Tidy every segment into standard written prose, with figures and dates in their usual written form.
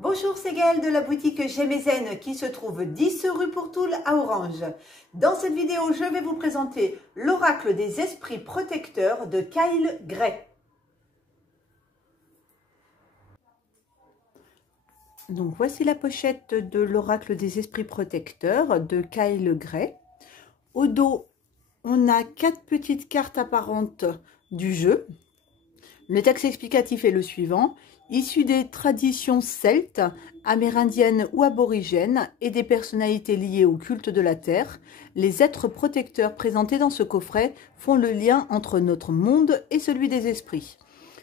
Bonjour, c'est Gaëlle de la boutique Chez Mézène qui se trouve 10 rue Pourtoul à Orange. Dans cette vidéo, je vais vous présenter l'oracle des esprits protecteurs de Kyle Gray. Donc voici la pochette de l'oracle des esprits protecteurs de Kyle Gray. Au dos, on a 4 petites cartes apparentes du jeu. Le texte explicatif est le suivant. Issu des traditions celtes, amérindiennes ou aborigènes et des personnalités liées au culte de la terre, les êtres protecteurs présentés dans ce coffret font le lien entre notre monde et celui des esprits.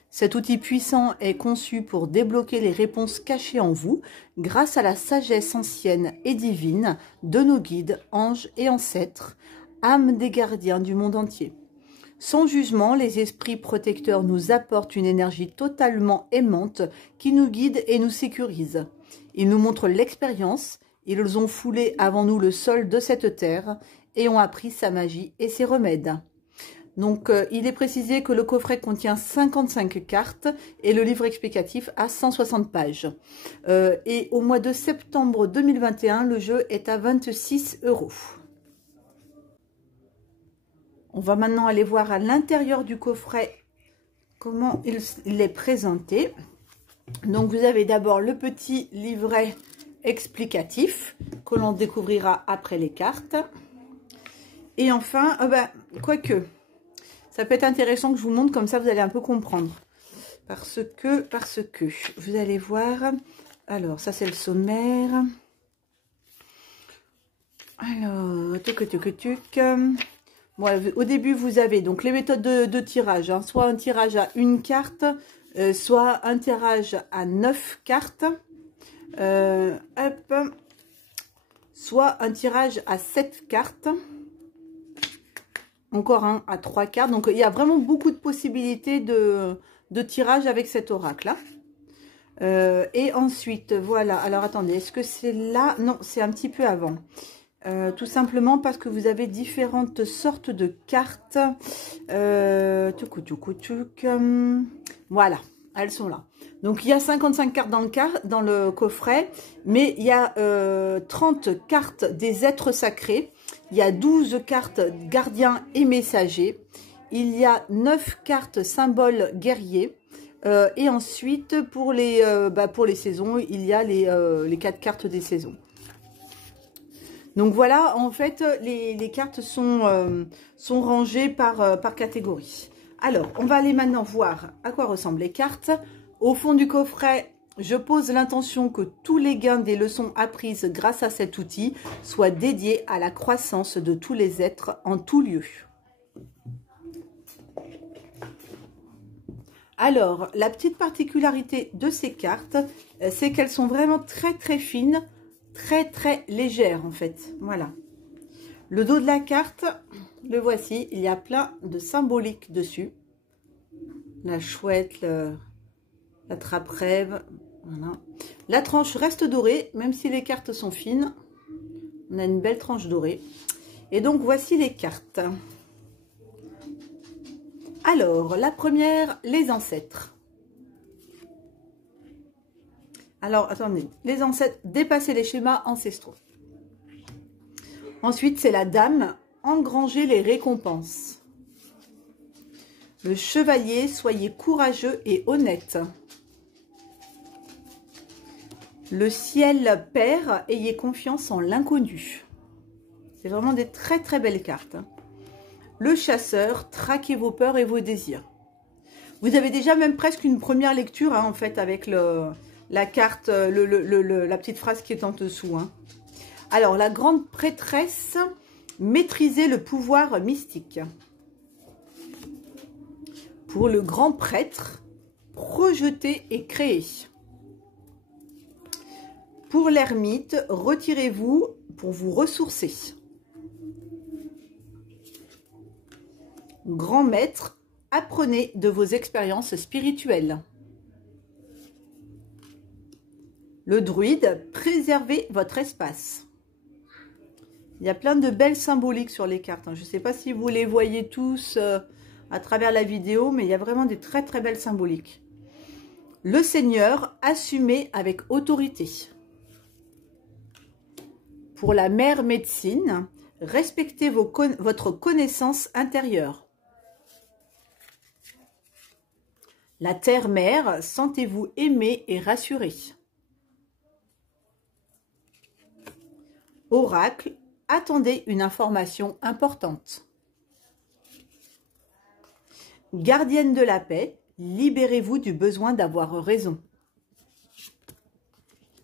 Cet outil puissant est conçu pour débloquer les réponses cachées en vous grâce à la sagesse ancienne et divine de nos guides, anges et ancêtres, âmes des gardiens du monde entier. Sans jugement, les esprits protecteurs nous apportent une énergie totalement aimante qui nous guide et nous sécurise. Ils nous montrent l'expérience, ils ont foulé avant nous le sol de cette terre et ont appris sa magie et ses remèdes. Donc, il est précisé que le coffret contient 55 cartes et le livre explicatif a 160 pages. Et au mois de septembre 2021, le jeu est à 26 €. On va maintenant aller voir à l'intérieur du coffret comment il est présenté. Donc vous avez d'abord le petit livret explicatif que l'on découvrira après les cartes. Et enfin, quoique, ça peut être intéressant que je vous montre, comme ça vous allez un peu comprendre. Parce que, vous allez voir, alors ça c'est le sommaire. Alors, Bon, au début, vous avez donc les méthodes de tirage, hein, soit un tirage à une carte, soit un tirage à 9 cartes, soit un tirage à 7 cartes, encore un à 3 cartes. Donc, il y a vraiment beaucoup de possibilités de tirage avec cet oracle-là. Et ensuite, voilà. Alors, attendez, est-ce que c'est là? Non, c'est un petit peu avant. Tout simplement parce que vous avez différentes sortes de cartes. Voilà, elles sont là. Donc il y a 55 cartes dans le coffret, mais il y a 30 cartes des êtres sacrés. Il y a 12 cartes gardiens et messagers. Il y a 9 cartes symboles guerriers. Et ensuite, pour les saisons, il y a les 4 cartes des saisons. Donc voilà, en fait, les cartes sont rangées par catégorie. Alors, on va aller maintenant voir à quoi ressemblent les cartes. Au fond du coffret, je pose l'intention que tous les gains des leçons apprises grâce à cet outil soient dédiés à la croissance de tous les êtres en tout lieu. Alors, la petite particularité de ces cartes, c'est qu'elles sont vraiment très très fines, très légère en fait. Voilà. Le dos de la carte, le voici. Il y a plein de symboliques dessus. La chouette, la trappe-rêve. Voilà. La tranche reste dorée, même si les cartes sont fines. On a une belle tranche dorée. Et donc voici les cartes. Alors, la première, les ancêtres. Alors, attendez, les ancêtres, dépasser les schémas ancestraux. Ensuite, c'est la dame, engranger les récompenses. Le chevalier, soyez courageux et honnête. Le ciel, père, ayez confiance en l'inconnu. C'est vraiment des très belles cartes. Le chasseur, traquez vos peurs et vos désirs. Vous avez déjà même presque une première lecture, hein, en fait, avec la carte, la petite phrase qui est en dessous. Hein. Alors, la grande prêtresse, maîtriser le pouvoir mystique. Pour le grand prêtre, projeter et créer. Pour l'ermite, retirez-vous pour vous ressourcer. Grand maître, apprenez de vos expériences spirituelles. Le druide, préservez votre espace. Il y a plein de belles symboliques sur les cartes. Je ne sais pas si vous les voyez tous à travers la vidéo, mais il y a vraiment des très belles symboliques. Le Seigneur, assumez avec autorité. Pour la mère médecine, respectez votre connaissance intérieure. La terre-mère, sentez-vous aimé et rassuré. Oracle, attendez une information importante. Gardienne de la paix, libérez-vous du besoin d'avoir raison.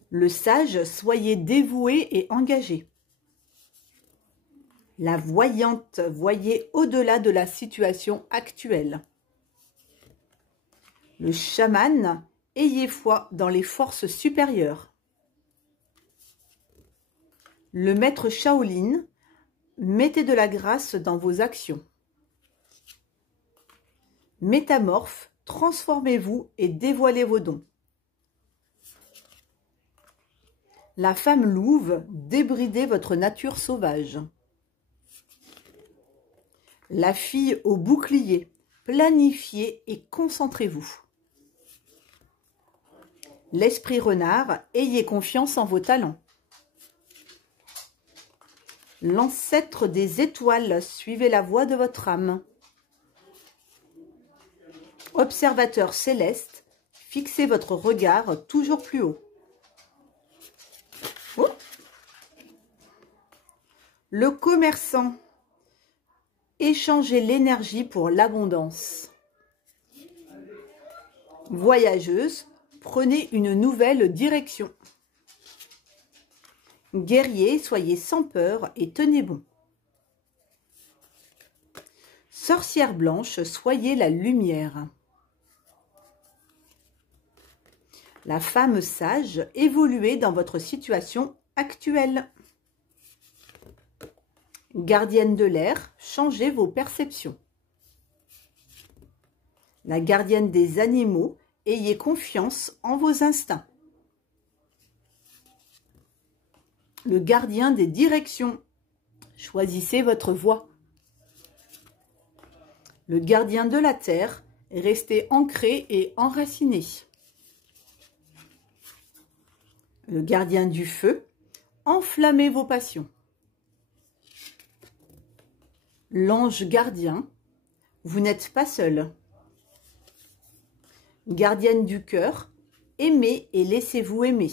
Le sage, soyez dévoué et engagé. La voyante, voyez au-delà de la situation actuelle. Le chaman, ayez foi dans les forces supérieures. Le maître Shaolin, mettez de la grâce dans vos actions. Métamorphe, transformez-vous et dévoilez vos dons. La femme louve, débridez votre nature sauvage. La fille au bouclier, planifiez et concentrez-vous. L'esprit renard, ayez confiance en vos talents. L'ancêtre des étoiles, suivez la voie de votre âme. Observateur céleste, fixez votre regard toujours plus haut. Oh. Le commerçant, échangez l'énergie pour l'abondance. Voyageuse, prenez une nouvelle direction. Guerrier, soyez sans peur et tenez bon. Sorcière blanche, soyez la lumière. La femme sage, évoluez dans votre situation actuelle. Gardienne de l'air, changez vos perceptions. La gardienne des animaux, ayez confiance en vos instincts. Le gardien des directions, choisissez votre voie. Le gardien de la terre, restez ancré et enraciné. Le gardien du feu, enflammez vos passions. L'ange gardien, vous n'êtes pas seul. Gardienne du cœur, aimez et laissez-vous aimer.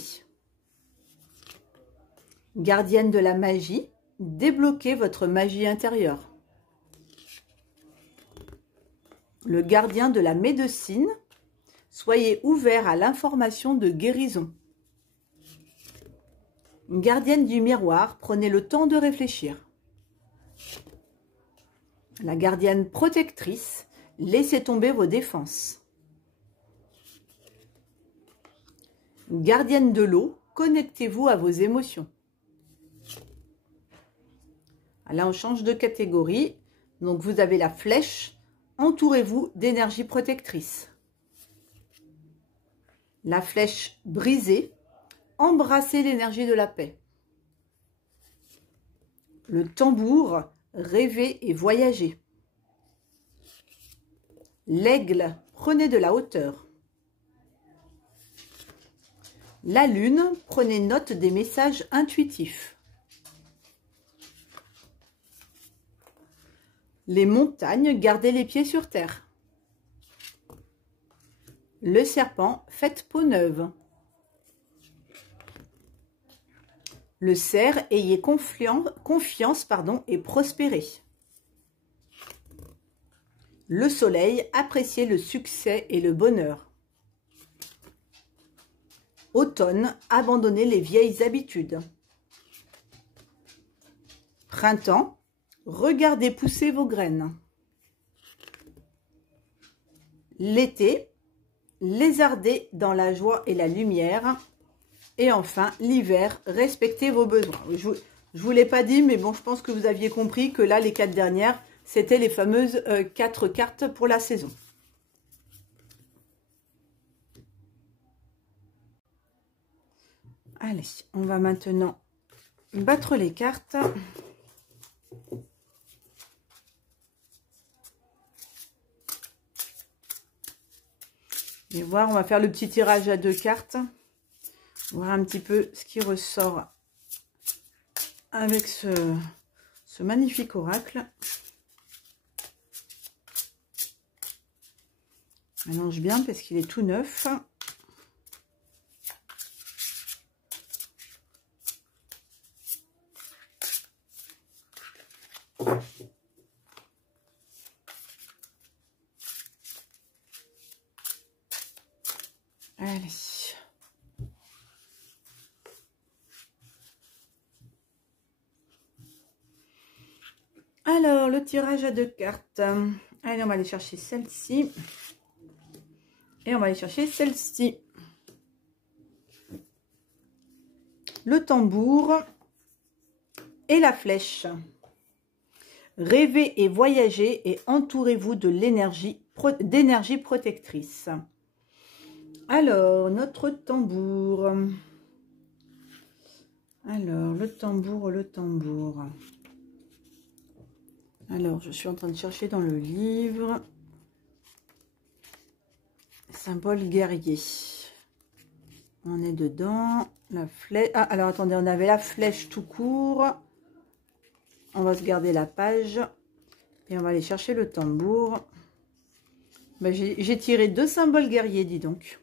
Gardienne de la magie, débloquez votre magie intérieure. Le gardien de la médecine, soyez ouvert à l'information de guérison. Gardienne du miroir, prenez le temps de réfléchir. La gardienne protectrice, laissez tomber vos défenses. Gardienne de l'eau, connectez-vous à vos émotions. Là, on change de catégorie. Donc, vous avez la flèche. Entourez-vous d'énergie protectrice. La flèche brisée. Embrassez l'énergie de la paix. Le tambour. Rêvez et voyagez. L'aigle. Prenez de la hauteur. La lune. Prenez note des messages intuitifs. Les montagnes, gardez les pieds sur terre. Le serpent, faites peau neuve. Le cerf, ayez confiance et prospérez. Le soleil, appréciez le succès et le bonheur. Automne, abandonnez les vieilles habitudes. Printemps, regardez pousser vos graines. L'été, lézardez dans la joie et la lumière. Et enfin, l'hiver, respectez vos besoins. Je ne vous l'ai pas dit, mais bon, je pense que vous aviez compris que là, les 4 dernières, c'était les fameuses 4 cartes pour la saison. Allez, on va maintenant battre les cartes. Et voir, on va faire le petit tirage à 2 cartes. Voir un petit peu ce qui ressort avec ce magnifique oracle. Mélange bien parce qu'il est tout neuf. Allez. Alors, le tirage à 2 cartes. Allez, on va aller chercher celle-ci. Et on va aller chercher celle-ci. Le tambour et la flèche. Rêvez et voyagez et entourez-vous de d'énergie protectrice. Alors, notre tambour. Alors, le tambour. Alors, je suis en train de chercher dans le livre. Symbole guerrier. On est dedans. La flèche. Ah, alors attendez, on avait la flèche tout court. On va se garder la page. Et on va aller chercher le tambour. Ben, j'ai tiré 2 symboles guerriers, dis donc.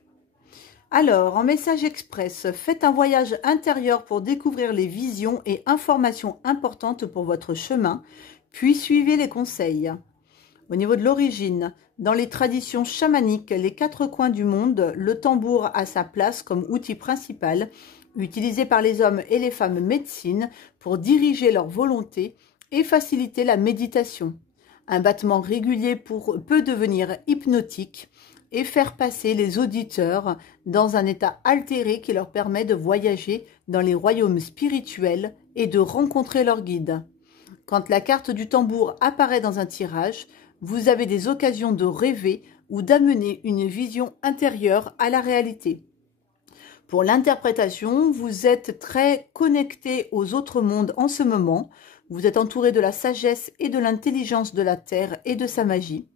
Alors, en message express, faites un voyage intérieur pour découvrir les visions et informations importantes pour votre chemin, puis suivez les conseils. Au niveau de l'origine, dans les traditions chamaniques, les 4 coins du monde, le tambour a sa place comme outil principal, utilisé par les hommes et les femmes médecine pour diriger leur volonté et faciliter la méditation. Un battement régulier peut devenir hypnotique et faire passer les auditeurs dans un état altéré qui leur permet de voyager dans les royaumes spirituels et de rencontrer leur guide. Quand la carte du tambour apparaît dans un tirage, vous avez des occasions de rêver ou d'amener une vision intérieure à la réalité. Pour l'interprétation, vous êtes très connecté aux autres mondes en ce moment. Vous êtes entouré de la sagesse et de l'intelligence de la Terre et de sa magie.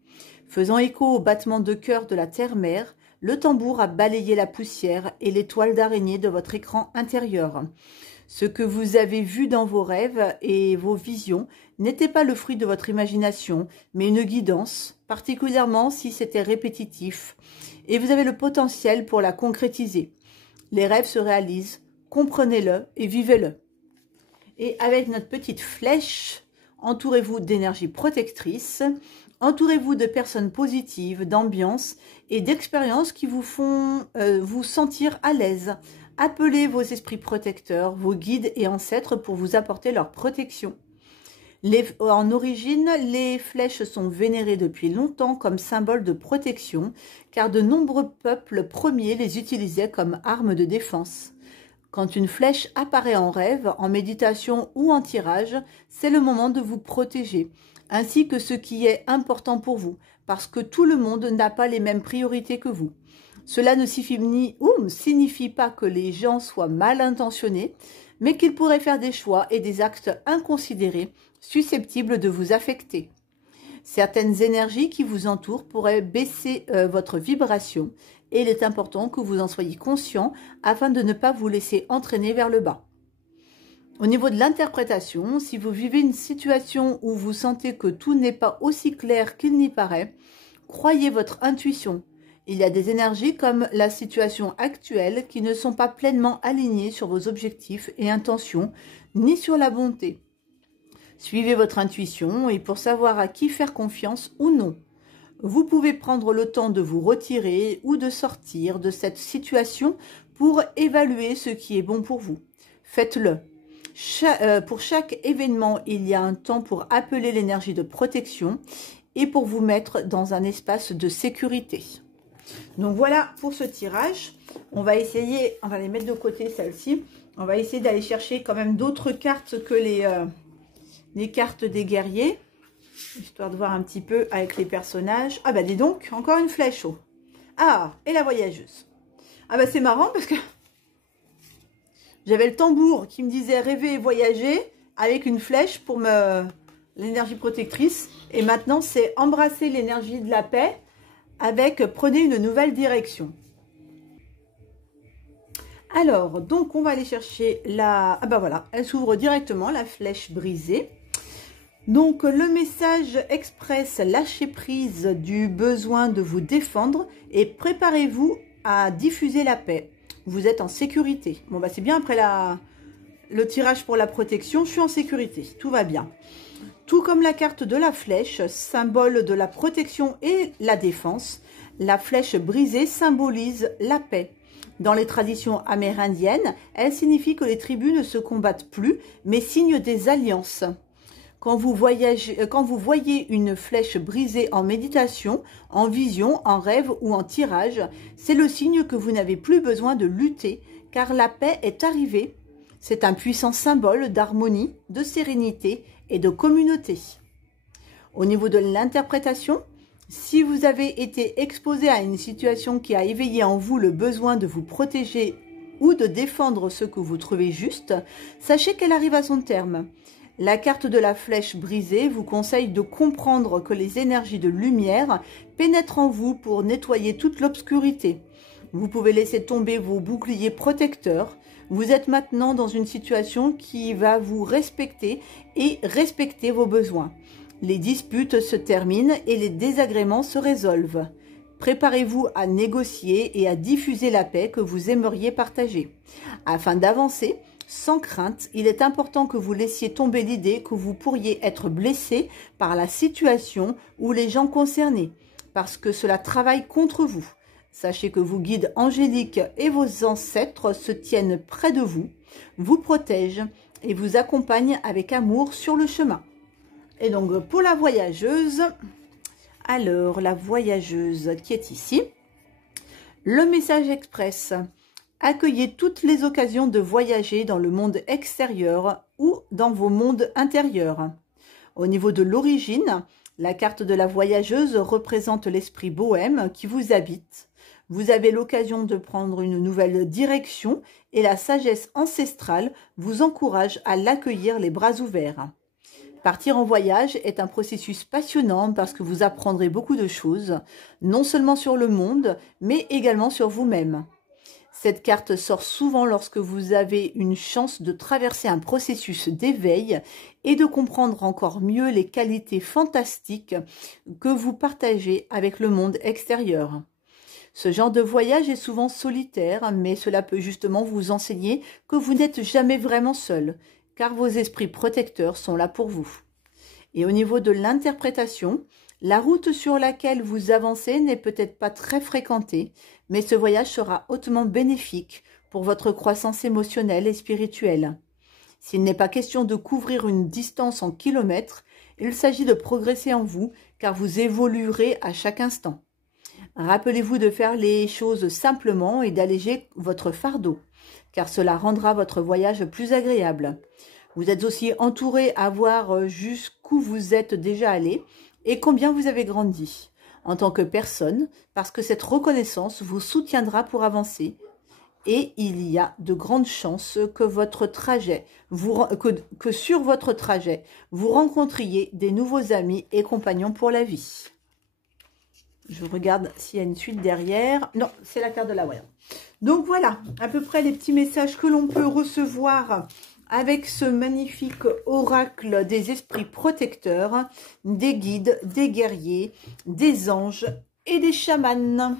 Faisant écho au battement de cœur de la Terre-Mère, le tambour a balayé la poussière et les toiles d'araignée de votre écran intérieur. Ce que vous avez vu dans vos rêves et vos visions n'était pas le fruit de votre imagination, mais une guidance, particulièrement si c'était répétitif, et vous avez le potentiel pour la concrétiser. Les rêves se réalisent, comprenez-le et vivez-le. Et avec notre petite flèche, entourez-vous d'énergie protectrice, entourez-vous de personnes positives, d'ambiance et d'expériences qui vous font vous sentir à l'aise. Appelez vos esprits protecteurs, vos guides et ancêtres pour vous apporter leur protection. En origine, les flèches sont vénérées depuis longtemps comme symbole de protection, car de nombreux peuples premiers les utilisaient comme arme de défense. Quand une flèche apparaît en rêve, en méditation ou en tirage, c'est le moment de vous protéger, ainsi que ce qui est important pour vous, parce que tout le monde n'a pas les mêmes priorités que vous. Cela ne signifie pas que les gens soient mal intentionnés, mais qu'ils pourraient faire des choix et des actes inconsidérés, susceptibles de vous affecter. Certaines énergies qui vous entourent pourraient baisser votre vibration, et il est important que vous en soyez conscient afin de ne pas vous laisser entraîner vers le bas. Au niveau de l'interprétation, si vous vivez une situation où vous sentez que tout n'est pas aussi clair qu'il n'y paraît, croyez votre intuition. Il y a des énergies comme la situation actuelle qui ne sont pas pleinement alignées sur vos objectifs et intentions, ni sur la bonté. Suivez votre intuition et pour savoir à qui faire confiance ou non. Vous pouvez prendre le temps de vous retirer ou de sortir de cette situation pour évaluer ce qui est bon pour vous. Faites-le. Pour chaque événement, il y a un temps pour appeler l'énergie de protection et pour vous mettre dans un espace de sécurité. Donc voilà pour ce tirage. On va essayer, on va les mettre de côté celle-ci. On va essayer d'aller chercher quand même d'autres cartes que les cartes des guerriers. Histoire de voir un petit peu avec les personnages. Ah bah dis donc, encore une flèche. Oh. Ah, et la voyageuse. Ah bah c'est marrant parce que j'avais le tambour qui me disait rêver et voyager avec une flèche pour l'énergie protectrice. Et maintenant c'est embrasser l'énergie de la paix avec prenez une nouvelle direction. Alors, donc on va aller chercher la... Ah ben voilà, elle s'ouvre directement, la flèche brisée. Donc le message expresse lâcher prise du besoin de vous défendre et préparez-vous à diffuser la paix. Vous êtes en sécurité. Bon bah c'est bien après le tirage pour la protection, je suis en sécurité, tout va bien. Tout comme la carte de la flèche, symbole de la protection et la défense, la flèche brisée symbolise la paix. Dans les traditions amérindiennes, elle signifie que les tribus ne se combattent plus, mais signent des alliances. Quand vous voyez une flèche brisée en méditation, en vision, en rêve ou en tirage, c'est le signe que vous n'avez plus besoin de lutter, car la paix est arrivée. C'est un puissant symbole d'harmonie, de sérénité et de communauté. Au niveau de l'interprétation, si vous avez été exposé à une situation qui a éveillé en vous le besoin de vous protéger ou de défendre ce que vous trouvez juste, sachez qu'elle arrive à son terme. La carte de la flèche brisée vous conseille de comprendre que les énergies de lumière pénètrent en vous pour nettoyer toute l'obscurité. Vous pouvez laisser tomber vos boucliers protecteurs. Vous êtes maintenant dans une situation qui va vous respecter et respecter vos besoins. Les disputes se terminent et les désagréments se résolvent. Préparez-vous à négocier et à diffuser la paix que vous aimeriez partager. Afin d'avancer, sans crainte, il est important que vous laissiez tomber l'idée que vous pourriez être blessé par la situation ou les gens concernés, parce que cela travaille contre vous. Sachez que vos guides angéliques et vos ancêtres se tiennent près de vous, vous protègent et vous accompagnent avec amour sur le chemin. Et donc pour la voyageuse, alors la voyageuse qui est ici, le message express. Accueillez toutes les occasions de voyager dans le monde extérieur ou dans vos mondes intérieurs. Au niveau de l'origine, la carte de la voyageuse représente l'esprit bohème qui vous habite. Vous avez l'occasion de prendre une nouvelle direction et la sagesse ancestrale vous encourage à l'accueillir les bras ouverts. Partir en voyage est un processus passionnant parce que vous apprendrez beaucoup de choses, non seulement sur le monde, mais également sur vous-même. Cette carte sort souvent lorsque vous avez une chance de traverser un processus d'éveil et de comprendre encore mieux les qualités fantastiques que vous partagez avec le monde extérieur. Ce genre de voyage est souvent solitaire, mais cela peut justement vous enseigner que vous n'êtes jamais vraiment seul, car vos esprits protecteurs sont là pour vous. Et au niveau de l'interprétation, la route sur laquelle vous avancez n'est peut-être pas très fréquentée, mais ce voyage sera hautement bénéfique pour votre croissance émotionnelle et spirituelle. S'il n'est pas question de couvrir une distance en kilomètres, il s'agit de progresser en vous, car vous évoluerez à chaque instant. Rappelez-vous de faire les choses simplement et d'alléger votre fardeau, car cela rendra votre voyage plus agréable. Vous êtes aussi entouré à voir jusqu'où vous êtes déjà allé et combien vous avez grandi en tant que personne, parce que cette reconnaissance vous soutiendra pour avancer. Et il y a de grandes chances que sur votre trajet, vous rencontriez des nouveaux amis et compagnons pour la vie. Je regarde s'il y a une suite derrière. Non, c'est la carte de la voyante. Donc voilà, à peu près les petits messages que l'on peut recevoir avec ce magnifique oracle des esprits protecteurs, des guides, des guerriers, des anges et des chamans.